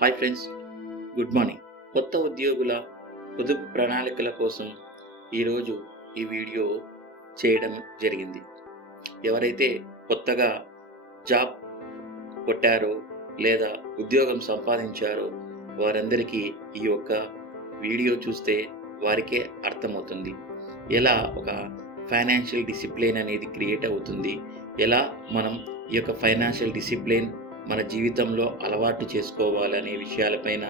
Hi friends, good morning. కొత్త ఉద్యోగుల పొదుపు ప్రణాళికల కోసం ఈరోజు ఈ వీడియో చేయడం జరిగింది. ఎవరైతే కొత్తగా జాబ్ కొట్టారో లేదా ఉద్యోగం సంపాదించారో వారందరికీ ఈ యొక్క వీడియో చూస్తే వారికే అర్థమవుతుంది ఎలా ఒక ఫైనాన్షియల్ డిసిప్లిన్ అనేది క్రియేట్ అవుతుంది, ఎలా మనం ఈ యొక్క ఫైనాన్షియల్ డిసిప్లిన్ మన జీవితంలో అలవాటు చేసుకోవాలనే విషయాలపైన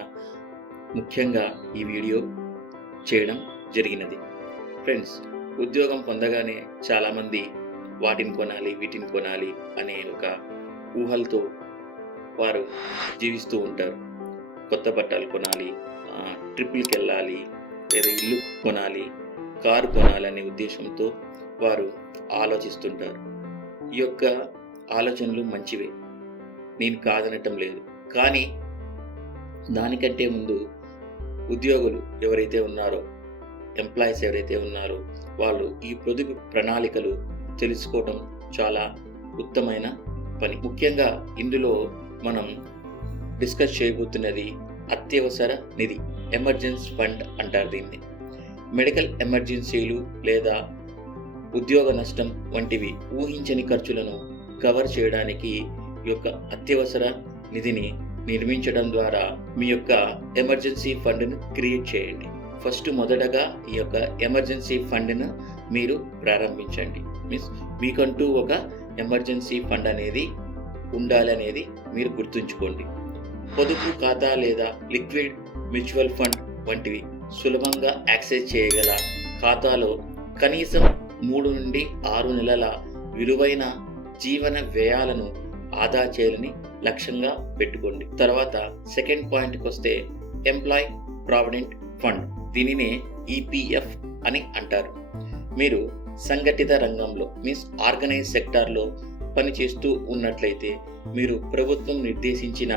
ముఖ్యంగా ఈ వీడియో చేయడం జరిగినది. ఫ్రెండ్స్, ఉద్యోగం పొందగానే చాలామంది వాటిని కొనాలి వీటిని కొనాలి అనే ఒక ఊహలతో వారు జీవిస్తూ ఉంటారు. కొత్త బట్టలు కొనాలి, ట్రిప్పులకి వెళ్ళాలి, లేదా ఇల్లు కొనాలి, కారు కొనాలనే ఉద్దేశంతో వారు ఆలోచిస్తుంటారు. ఈ యొక్క ఆలోచనలు మంచివే, నేను కాదనటం లేదు. కానీ దానికంటే ముందు ఉద్యోగులు ఎవరైతే ఉన్నారో, ఎంప్లాయీస్ ఎవరైతే ఉన్నారో వాళ్ళు ఈ పొదుపు ప్రణాళికలు తెలుసుకోవడం చాలా ఉత్తమమైన పని. ముఖ్యంగా ఇందులో మనం డిస్కస్ చేయబోతున్నది అత్యవసర నిధి, ఎమర్జెన్సీ ఫండ్ అంటారు దీన్ని. మెడికల్ ఎమర్జెన్సీలు లేదా ఉద్యోగ నష్టం వంటివి ఊహించని ఖర్చులను కవర్ చేయడానికి ఈ యొక్క అత్యవసర నిధిని నిర్మించడం ద్వారా మీ యొక్క ఎమర్జెన్సీ ఫండ్ను క్రియేట్ చేయండి. మొదటగా ఈ యొక్క ఎమర్జెన్సీ ఫండ్ను మీరు ప్రారంభించండి. మీకంటూ ఒక ఎమర్జెన్సీ ఫండ్ అనేది ఉండాలనేది మీరు గుర్తుంచుకోండి. పొదుపు ఖాతా లేదా లిక్విడ్ మ్యూచువల్ ఫండ్ వంటివి సులభంగా యాక్సెస్ చేయగల ఖాతాలో కనీసం 3 నుండి 6 నెలల విలువైన జీవన వ్యయాలను ఆదా చేయాలని లక్ష్యంగా పెట్టుకోండి. తర్వాత సెకండ్ పాయింట్కి వస్తే ఎంప్లాయ్ ప్రావిడెంట్ ఫండ్, దీనినే ఈపీఎఫ్ అని అంటారు. మీరు సంఘటిత రంగంలో ఆర్గనైజ్ సెక్టార్లో పనిచేస్తూ ఉన్నట్లయితే మీరు ప్రభుత్వం నిర్దేశించిన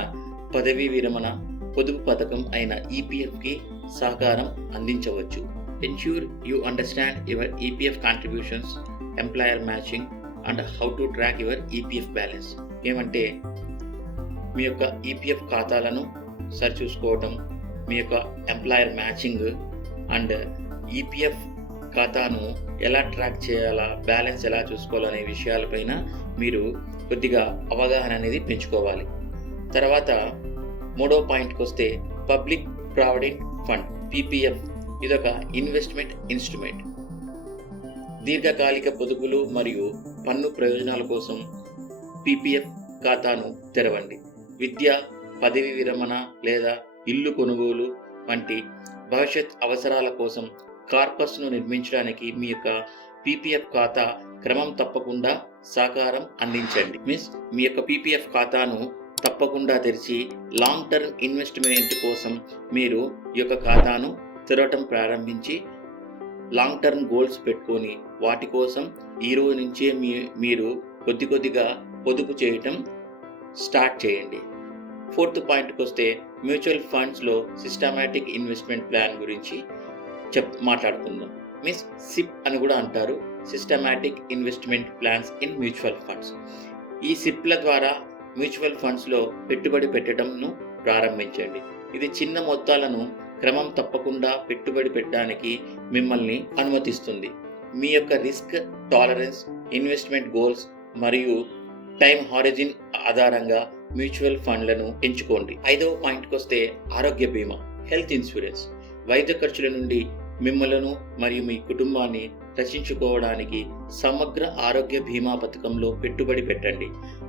పదవీ విరమణ పొదుపు పథకం అయిన ఈపీఎఫ్కి సహకారం అందించవచ్చు. Ensure you understand your EPF contributions, employer matching and how to track your EPF balance. ఏమంటే మీ యొక్క ఈపీఎఫ్ ఖాతాలను సరిచూసుకోవటం, మీ యొక్క ఎంప్లాయర్ మ్యాచింగ్ అండ్ ఈపీఎఫ్ ఖాతాను ఎలా ట్రాక్ చేయాలా, బ్యాలెన్స్ ఎలా చూసుకోవాలనే విషయాలపైన మీరు కొద్దిగా అవగాహన అనేది పెంచుకోవాలి. తర్వాత 3వ పాయింట్కి వస్తే పబ్లిక్ ప్రావిడెంట్ ఫండ్, పీపీఎఫ్. ఇదొక ఇన్వెస్ట్మెంట్ ఇన్స్ట్రుమెంట్. దీర్ఘకాలిక పొదుపులు మరియు పన్ను ప్రయోజనాల కోసం పీపీఎఫ్ ఖాతాను తెరవండి. విద్య, పదవి విరమణ లేదా ఇల్లు కొనుగోలు వంటి భవిష్యత్ అవసరాల కోసం కార్పస్ను నిర్మించడానికి మీ యొక్క పీపీఎఫ్ ఖాతా క్రమం తప్పకుండా సహకారం అందించండి. మీ యొక్క పీపీఎఫ్ ఖాతాను తప్పకుండా తెరిచి లాంగ్ టర్మ్ ఇన్వెస్ట్మెంట్ కోసం మీరు ఈ యొక్క ఖాతాను తెరవటం ప్రారంభించి లాంగ్ టర్మ్ గోల్స్ పెట్టుకొని వాటి కోసం ఈ రోజు నుంచే మీరు కొద్దిగా పొదుపు చేయటం స్టార్ట్ చేయండి. 4th పాయింట్కి వస్తే మ్యూచువల్ ఫండ్స్లో సిస్టమాటిక్ ఇన్వెస్ట్మెంట్ ప్లాన్ గురించి మాట్లాడుకుందాం. సిప్ అని కూడా అంటారు, systematic investment plans in mutual funds. ఈ సిప్ల ద్వారా మ్యూచువల్ ఫండ్స్లో పెట్టుబడి పెట్టడంను ప్రారంభించండి. ఇది చిన్న మొత్తాలను క్రమం తప్పకుండా పెట్టుబడి పెట్టడానికి మిమ్మల్ని అనుమతిస్తుంది. మీ యొక్క రిస్క్ టాలరెన్స్, ఇన్వెస్ట్మెంట్ గోల్స్ మరియు టైం హారిజిన్ ఆధారంగా మ్యూచువల్ ఫండ్లను ఎంచుకోండి. 5వ పాయింట్కి వస్తే ఆరోగ్య బీమా, హెల్త్ ఇన్సూరెన్స్. వైద్య ఖర్చుల నుండి మిమ్మలను మరియు మీ కుటుంబాన్ని రక్షించుకోవడానికి సమగ్ర ఆరోగ్య బీమా పథకంలో పెట్టుబడి పెట్టండి.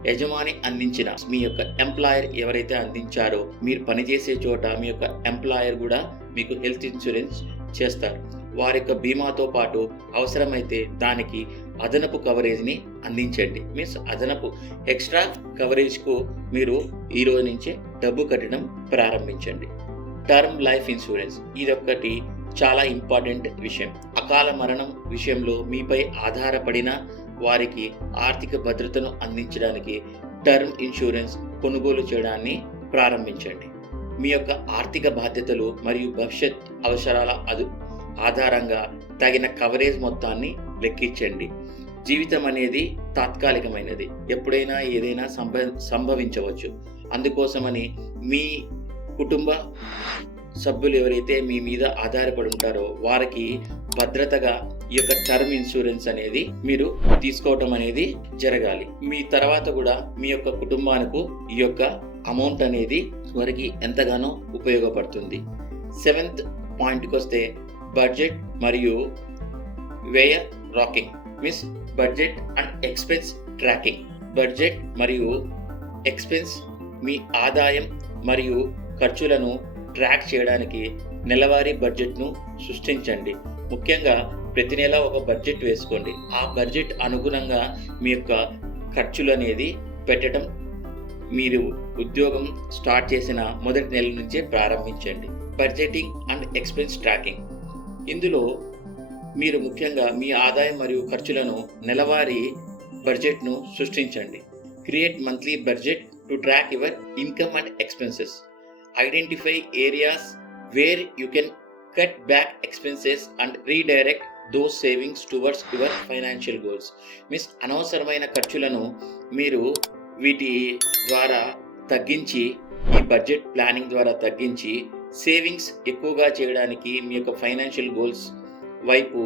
యజమాని అందించిన, మీ యొక్క ఎంప్లాయర్ ఎవరైతే అందించారో మీరు పనిచేసే చోట మీ యొక్క ఎంప్లాయర్ కూడా మీకు హెల్త్ ఇన్సూరెన్స్ చేస్తారు. వారి యొక్క బీమాతో పాటు అవసరమైతే దానికి అదనపు కవరేజ్ని అందించండి. అదనపు ఎక్స్ట్రా కవరేజ్కు మీరు ఈ రోజు నుంచే డబ్బు కట్టడం ప్రారంభించండి. టర్మ్ లైఫ్ ఇన్సూరెన్స్, ఇదొక్కటి చాలా ఇంపార్టెంట్ విషయం. అకాల మరణం విషయంలో మీపై ఆధారపడిన వారికి ఆర్థిక భద్రతను అందించడానికి టర్మ్ ఇన్సూరెన్స్ కొనుగోలు చేయడాన్ని ప్రారంభించండి. మీ యొక్క ఆర్థిక బాధ్యతలు మరియు భవిష్యత్ అవసరాల ఆధారంగా తగిన కవరేజ్ మొత్తాన్ని లెక్కించండి. జీవితం అనేది తాత్కాలికమైనది, ఎప్పుడైనా ఏదైనా సంభవించవచ్చు. అందుకోసమని మీ కుటుంబ సభ్యులు ఎవరైతే మీ మీద ఆధారపడి ఉంటారో వారికి భద్రతగా ఈ యొక్క టర్మ్ ఇన్సూరెన్స్ అనేది మీరు తీసుకోవటం అనేది జరగాలి. మీ తర్వాత కూడా మీ యొక్క కుటుంబానికి ఈ యొక్క అమౌంట్ అనేది వారికి ఎంతగానో ఉపయోగపడుతుంది. 7th పాయింట్కి వస్తే బడ్జెట్ మరియు వ్యయ rocking means budget and expense tracking. Budget మరియు ఎక్స్పెన్స్ మీ ఆదాయం మరియు ఖర్చులను ట్రాక్ చేయడానికి నెలవారీ బడ్జెట్ను సృష్టించండి. ముఖ్యంగా ప్రతి నెల ఒక బడ్జెట్ వేసుకోండి. ఆ బడ్జెట్ అనుగుణంగా మీ యొక్క ఖర్చులు అనేది పెట్టడం మీరు ఉద్యోగం స్టార్ట్ చేసిన మొదటి నెల నుంచే ప్రారంభించండి. Budgeting and expense tracking. ఇందులో మీరు ముఖ్యంగా మీ ఆదాయం మరియు ఖర్చులను నెలవారీ బడ్జెట్ను సృష్టించండి. Create monthly budget to track your income and expenses. Identify areas where you can cut back expenses and redirect those savings towards your financial goals. Means అనవసరమైన ఖర్చులను మీరు వీటి ద్వారా తగ్గించి, ఈ బడ్జెట్ ప్లానింగ్ ద్వారా తగ్గించి సేవింగ్స్ ఎక్కువగా చేయడానికి మీ యొక్క ఫైనాన్షియల్ గోల్స్ వైపు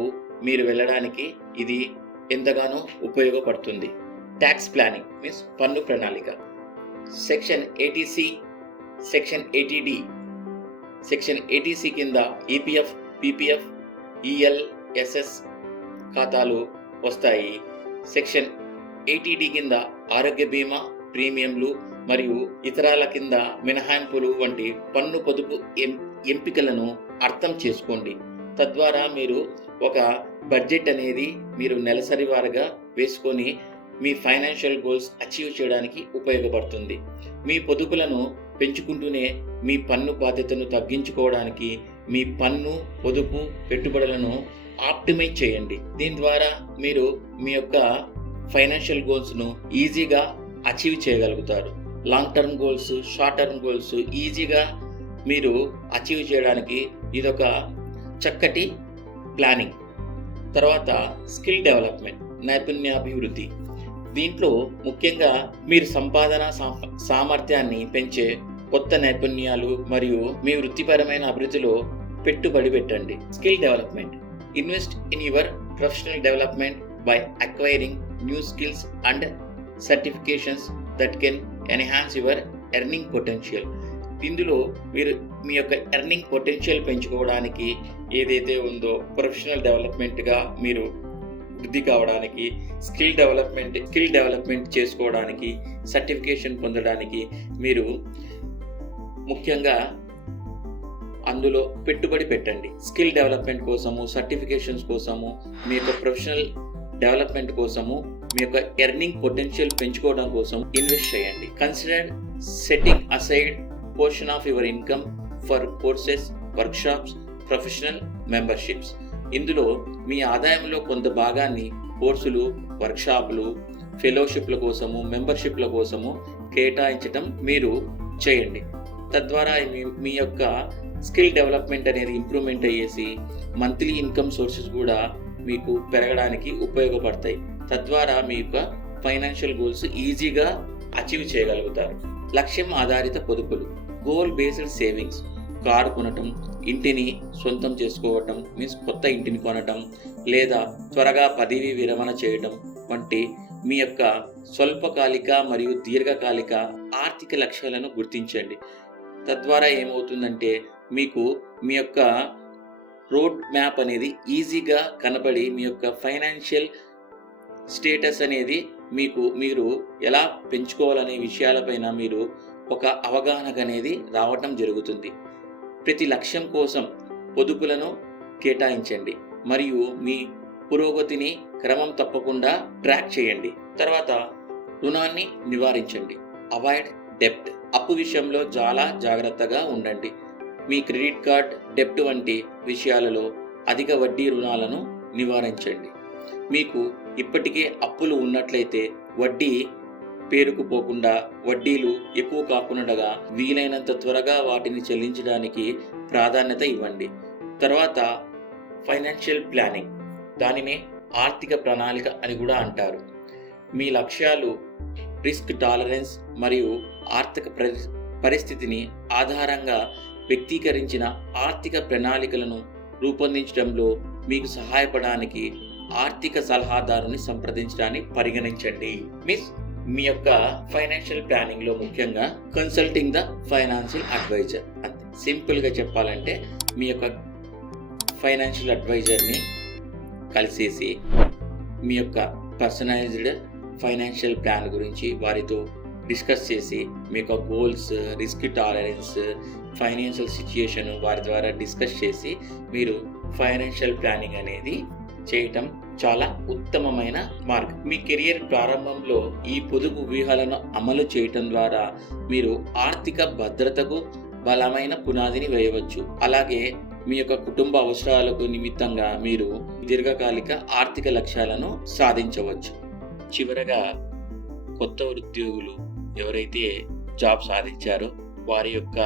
మీరు వెళ్ళడానికి ఇది ఎంతగానో ఉపయోగపడుతుంది. ట్యాక్స్ ప్లానింగ్ మీన్స్ పన్ను ప్రణాళిక. Section 80C, section 80D. Section 80C కింద ఈపీఎఫ్, పీపీఎఫ్, ఈఎల్ఎస్ఎస్ ఖాతాలు వస్తాయి. సెక్షన్ 80D కింద ఆరోగ్య బీమా ప్రీమియంలు మరియు ఇతరాల కింద మినహాయింపులు వంటి పన్ను పొదుపు ఎంపికలను అర్థం చేసుకోండి. తద్వారా మీరు ఒక బడ్జెట్ అనేది మీరు నెలసరి వారీగా వేసుకొని మీ ఫైనాన్షియల్ గోల్స్ అచీవ్ చేయడానికి ఉపయోగపడుతుంది. మీ పొదుపులను పెంచుకుంటూనే మీ పన్ను బాధ్యతను తగ్గించుకోవడానికి మీ పన్ను పొదుపు పెట్టుబడులను ఆప్టిమైజ్ చేయండి. దీని ద్వారా మీరు మీ యొక్క ఫైనాన్షియల్ గోల్స్ను ఈజీగా అచీవ్ చేయగలుగుతారు. Long term goals, short term goals ఈజీగా మీరు అచీవ్ చేయడానికి ఇదొక చక్కటి ప్లానింగ్. తర్వాత స్కిల్ డెవలప్మెంట్, నైపుణ్యాభివృద్ధి. దీంట్లో ముఖ్యంగా మీరు సంపాదన సామర్థ్యాన్ని పెంచే కొత్త నైపుణ్యాలు మరియు మీ వృత్తిపరమైన అభివృద్ధిలో పెట్టుబడి పెట్టండి. Skill development. Invest in your professional development by acquiring new skills and certifications that can enhance your earning potential. ఇందులో మీరు మీ యొక్క ఎర్నింగ్ పొటెన్షియల్ పెంచుకోవడానికి ఏదైతే ఉందో ప్రొఫెషనల్ డెవలప్మెంట్గా మీరు వృద్ధి కావడానికి, స్కిల్ డెవలప్మెంట్ చేసుకోవడానికి, సర్టిఫికేషన్ పొందడానికి మీరు ముఖ్యంగా అందులో పెట్టుబడి పెట్టండి. స్కిల్ డెవలప్మెంట్ కోసము, సర్టిఫికేషన్స్ కోసము, మీ యొక్క ప్రొఫెషనల్ డెవలప్మెంట్ కోసము, మీ యొక్క ఎర్నింగ్ పొటెన్షియల్ పెంచుకోవడం కోసం ఇన్వెస్ట్ చేయండి. Consider setting aside portion of your income for courses, workshops, professional memberships. ఇందులో మీ ఆదాయంలో కొంత భాగాన్ని కోర్సులు, వర్క్షాపులు, ఫెలోషిప్ల కోసము, మెంబర్షిప్ల కోసము కేటాయించడం మీరు చేయండి. తద్వారా మీ యొక్క స్కిల్ డెవలప్మెంట్ అనేది ఇంప్రూవ్మెంట్ అయ్యేసి మంత్లీ ఇన్కమ్ సోర్సెస్ కూడా మీకు పెరగడానికి ఉపయోగపడతాయి. తద్వారా మీ యొక్క ఫైనాన్షియల్ గోల్స్ ఈజీగా అచీవ్ చేయగలుగుతారు. లక్ష్యం ఆధారిత పొదుపులు, గోల్ బేస్డ్ సేవింగ్స్. కారు కొనటం, ఇంటిని సొంతం చేసుకోవటం మీన్స్ కొత్త ఇంటిని కొనటం, లేదా త్వరగా పదవీ విరమణ చేయటం వంటి మీ యొక్క స్వల్పకాలిక మరియు దీర్ఘకాలిక ఆర్థిక లక్ష్యాలను గుర్తించండి. తద్వారా ఏమవుతుందంటే మీకు మీ యొక్క రోడ్ మ్యాప్ అనేది ఈజీగా కనబడి మీ యొక్క ఫైనాన్షియల్ స్టేటస్ అనేది మీరు ఎలా పెంచుకోవాలనే విషయాలపైన మీరు ఒక అవగాహన అనేది రావటం జరుగుతుంది. ప్రతి లక్ష్యం కోసం పొదుపులను కేటాయించండి మరియు మీ పురోగతిని క్రమం తప్పకుండా ట్రాక్ చేయండి. తర్వాత రుణాన్ని నివారించండి. అవాయిడ్ డెప్ట్. అప్పు విషయంలో చాలా జాగ్రత్తగా ఉండండి. మీ క్రెడిట్ కార్డ్, డెప్ట్ వంటి విషయాలలో అధిక వడ్డీ రుణాలను నివారించండి. మీకు ఇప్పటికే అప్పులు ఉన్నట్లయితే వడ్డీ పేరుకుపోకుండా, వడ్డీలు ఎక్కువ కాకుండా వీలైనంత త్వరగా వాటిని చెల్లించడానికి ప్రాధాన్యత ఇవ్వండి. తర్వాత ఫైనాన్షియల్ ప్లానింగ్, దానినే ఆర్థిక ప్రణాళిక అని కూడా అంటారు. మీ లక్ష్యాలు, రిస్క్ టాలరెన్స్ మరియు ఆర్థిక పరిస్థితిని ఆధారంగా వ్యక్తీకరించిన ఆర్థిక ప్రణాళికలను రూపొందించడంలో మీకు సహాయపడడానికి ఆర్థిక సలహాదారుని సంప్రదించడాన్ని పరిగణించండి. మీ యొక్క ఫైనాన్షియల్ ప్లానింగ్ లో ముఖ్యంగా కన్సల్టింగ్ ద ఫైనాన్షియల్ అడ్వైజర్. అంతే, సింపుల్ గా చెప్పాలంటే మీ యొక్క ఫైనాన్షియల్ అడ్వైజర్ని కలిసేసి మీ యొక్క పర్సనలైజ్డ్ ఫైనాన్షియల్ ప్లాన్ గురించి వారితో డిస్కస్ చేసి మీ యొక్క goals, risk tolerance, financial situation వారి ద్వారా డిస్కస్ చేసి మీరు ఫైనాన్షియల్ ప్లానింగ్ అనేది చేయటం చాలా ఉత్తమమైన మార్గం. మీ కెరియర్ ప్రారంభంలో ఈ పొదుపు వ్యూహాలను అమలు చేయటం ద్వారా మీరు ఆర్థిక భద్రతకు బలమైన పునాదిని వేయవచ్చు. అలాగే మీ యొక్క కుటుంబ అవసరాలకు నిమిత్తంగా మీరు దీర్ఘకాలిక ఆర్థిక లక్ష్యాలను సాధించవచ్చు. చివరగా కొత్త ఉద్యోగులు ఎవరైతే జాబ్ సాధించారో వారి యొక్క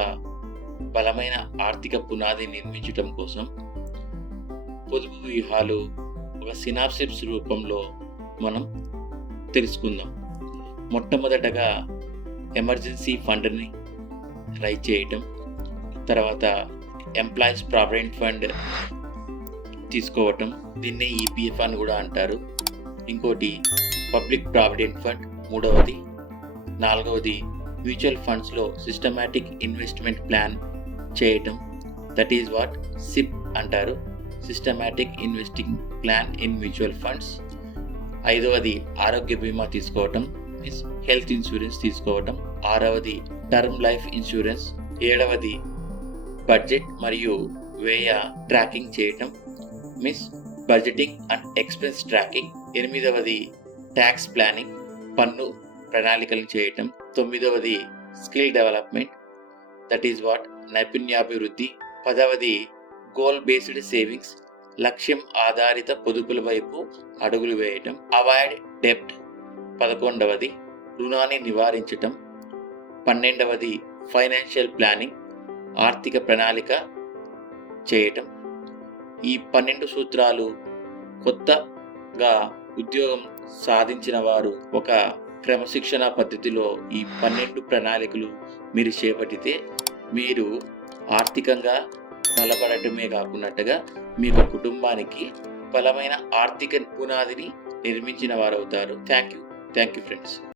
బలమైన ఆర్థిక పునాది నిర్మించడం కోసం పొదుపు వ్యూహాలు ఒక సినాప్సిస్ రూపంలో మనం తెలుసుకుందాం. మొట్టమొదటగా ఎమర్జెన్సీ ఫండ్ని రైజ్ చేయటం, తర్వాత ఎంప్లాయీస్ ప్రావిడెంట్ ఫండ్ తీసుకోవటం, దీన్నే ఈపీఎఫ్ అని కూడా అంటారు. ఇంకోటి పబ్లిక్ ప్రావిడెంట్ ఫండ్, మూడవది. నాలుగవది మ్యూచువల్ ఫండ్స్లో సిస్టమాటిక్ ఇన్వెస్ట్మెంట్ ప్లాన్ చేయటం, దట్ ఈజ్ వాట్ సిప్ అంటారు, systematic investing plan in mutual funds. ఐదవది ఆరోగ్య బీమా తీసుకోవటం, హెల్త్ ఇన్సూరెన్స్ తీసుకోవటం. ఆరవది టర్మ్ లైఫ్ ఇన్సూరెన్స్. ఏడవది బడ్జెట్ మరియు వ్యయ ట్రాకింగ్ చేయటం, బడ్జెటింగ్ అండ్ ఎక్స్పెన్స్ ట్రాకింగ్. ఎనిమిదవది ట్యాక్స్ ప్లానింగ్, పన్ను ప్రణాళికలు చేయటం. తొమ్మిదవది skill development, that is what నైపుణ్యాభివృద్ధి. పదవది గోల్ బేస్డ్ సేవింగ్స్, లక్ష్యం ఆధారిత పొదుపుల వైపు అడుగులు వేయటం. అవాయిడ్ డెప్ట్, 11వది రుణాన్ని నివారించటం. 12వది ఫైనాన్షియల్ ప్లానింగ్, ఆర్థిక ప్రణాళిక చేయటం. ఈ 12 సూత్రాలు కొత్తగా ఉద్యోగం సాధించిన వారు ఒక క్రమశిక్షణ పద్ధతిలో ఈ 12 ప్రణాళికలు మీరు చేపట్టితే మీరు ఆర్థికంగా బలపడటమే కాకున్నట్టుగా మీ యొక్క కుటుంబానికి బలమైన ఆర్థిక పునాదిని నిర్మించిన వారు అవుతారు. Thank you friends.